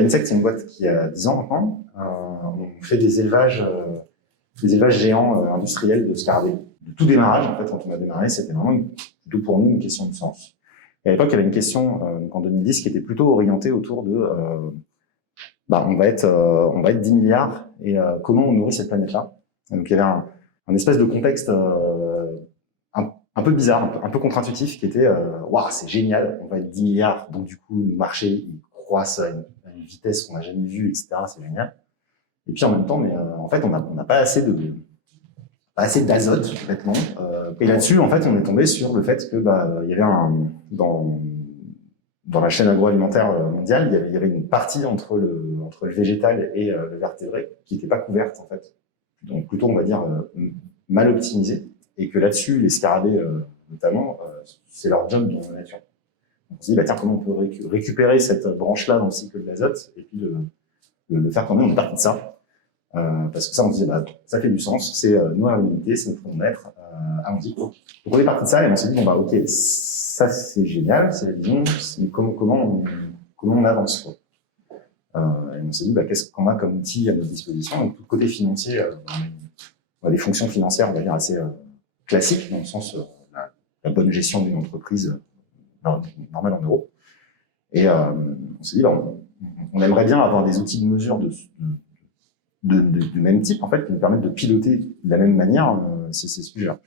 Insect, c'est une boîte qui a 10 ans maintenant. On fait des élevages géants industriels de scarabées. De tout démarrage, en fait, quand on a démarré, c'était vraiment tout pour nous une question de sens. Et à l'époque, il y avait une question, donc en 2010, qui était plutôt orientée autour de on va être 10 milliards et comment on nourrit cette planète-là. Donc il y avait un espèce de contexte un peu bizarre, un peu contre-intuitif, qui était waouh, c'est génial, on va être 10 milliards, donc du coup, nos marchés ils croissent à une vitesse qu'on n'a jamais vue, etc. C'est génial. Et puis en même temps, mais en fait, on n'a pas assez d'azote, complètement. Et là-dessus, en fait, on est tombé sur le fait que il y avait dans la chaîne agroalimentaire mondiale, il y avait une partie entre le végétal et le vertébré qui n'était pas couverte, en fait. Donc plutôt, on va dire, mal optimisée. Et que là-dessus, les scarabées, notamment, c'est leur job dans la nature. Donc on s'est dit, tiens, comment on peut récupérer cette branche-là dans le cycle de l'azote et puis le faire quand même, on est parti de ça. Parce que ça, on se disait, ça fait du sens, c'est nourrir l'humanité, c'est notre raison d'être, allons-y. Donc on est parti de ça et on s'est dit, ok, ça c'est génial, c'est la vision, mais comment on avance, quoi. Et on s'est dit, qu'est-ce qu'on a comme outil à notre disposition. Donc tout le côté financier, on a des fonctions financières, on va dire, assez classiques, dans le sens la bonne gestion d'une entreprise normale en euros. Et on s'est dit, on aimerait bien avoir des outils de mesure du même type, en fait, qui nous permettent de piloter de la même manière ces sujets-là.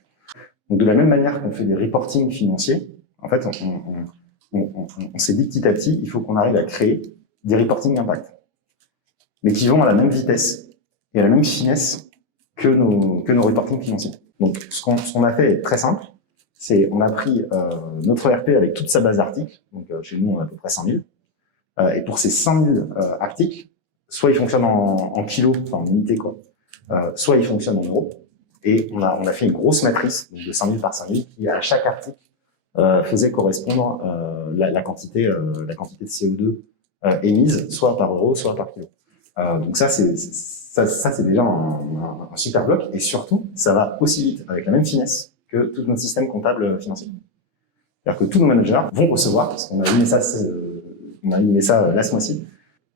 Donc, de la même manière qu'on fait des reporting financiers, en fait, on s'est dit petit à petit, il faut qu'on arrive à créer des reporting impact, mais qui vont à la même vitesse et à la même finesse que nos reporting financiers. Donc, ce qu'on a fait est très simple, c'est on a pris notre ERP avec toute sa base d'articles, donc chez nous on a à peu près 5000, et pour ces 5000 articles, soit il fonctionne en kilos, enfin en unités quoi, soit il fonctionne en euros, et on a fait une grosse matrice de 5000 par 5000 qui à chaque article faisait correspondre la quantité de CO2 émise, soit par euro, soit par kilo. Donc ça c'est déjà un super bloc, et surtout ça va aussi vite avec la même finesse que tout notre système comptable financier. C'est-à-dire que tous nos managers vont recevoir, parce qu'on a animé ça là ce mois-ci,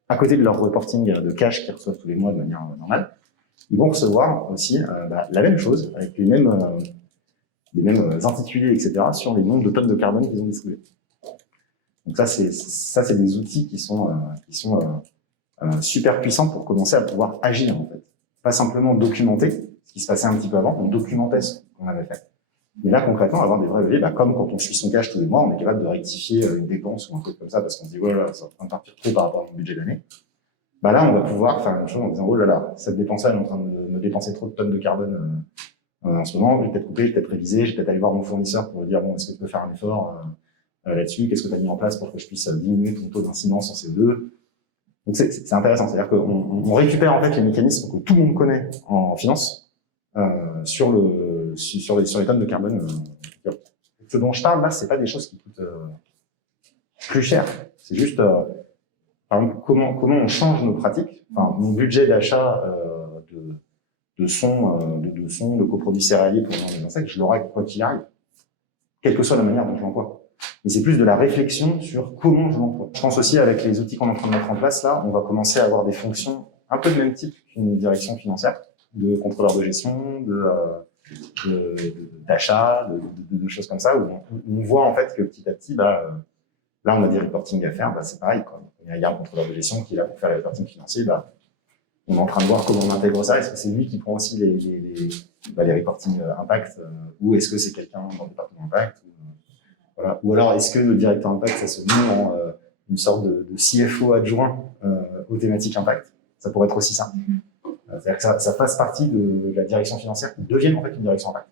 à côté de leur reporting de cash qu'ils reçoivent tous les mois de manière normale, ils vont recevoir aussi la même chose, avec les mêmes intitulés, etc., sur les nombres de tonnes de carbone qu'ils ont distribués. Donc ça, c'est des outils qui sont super puissants pour commencer à pouvoir agir, en fait. Pas simplement documenter ce qui se passait un petit peu avant, on documentait ce qu'on avait fait. Mais là, concrètement, avoir des vrais leviers, comme quand on suit son cash tous les mois, on est capable de rectifier une dépense ou un truc comme ça parce qu'on se dit, voilà, ça va en train de partir trop par rapport à mon budget d'année. Là, on va pouvoir faire la même chose en disant, oh là là, cette dépense-là, elle est en train de me dépenser trop de tonnes de carbone en ce moment, je vais peut-être couper, je vais peut-être réviser, je vais peut-être aller voir mon fournisseur pour lui dire, bon, est-ce que tu peux faire un effort là-dessus, qu'est-ce que tu as mis en place pour que je puisse diminuer ton taux d'incidence en CO2. Donc c'est intéressant, c'est-à-dire qu'on récupère en fait les mécanismes que tout le monde connaît en finance sur les tonnes de carbone. Ce dont je parle là, c'est pas des choses qui coûtent plus cher. C'est juste par exemple, comment on change nos pratiques. Enfin, mon budget d'achat de coproduits céréaliers pour les insectes, je l'aurai quoi qu'il arrive, quelle que soit la manière dont je l'emploie. Mais c'est plus de la réflexion sur comment je l'emploie. Je pense aussi avec les outils qu'on est en train de mettre en place là, on va commencer à avoir des fonctions un peu de même type qu'une direction financière, de contrôleur de gestion, d'achat, de choses comme ça, où on voit en fait que petit à petit, là on a des reporting à faire, c'est pareil, quoi. Il y a un contrôleur de gestion qui est là pour faire les reporting financiers, on est en train de voir comment on intègre ça. Est-ce que c'est lui qui prend aussi les reporting impact, ou est-ce que c'est quelqu'un dans le département impact, voilà. Ou alors est-ce que le directeur impact, ça se met en une sorte de CFO adjoint aux thématiques impact. Ça pourrait être aussi ça. C'est-à-dire que ça fasse partie de la direction financière qui devienne en fait une direction impact.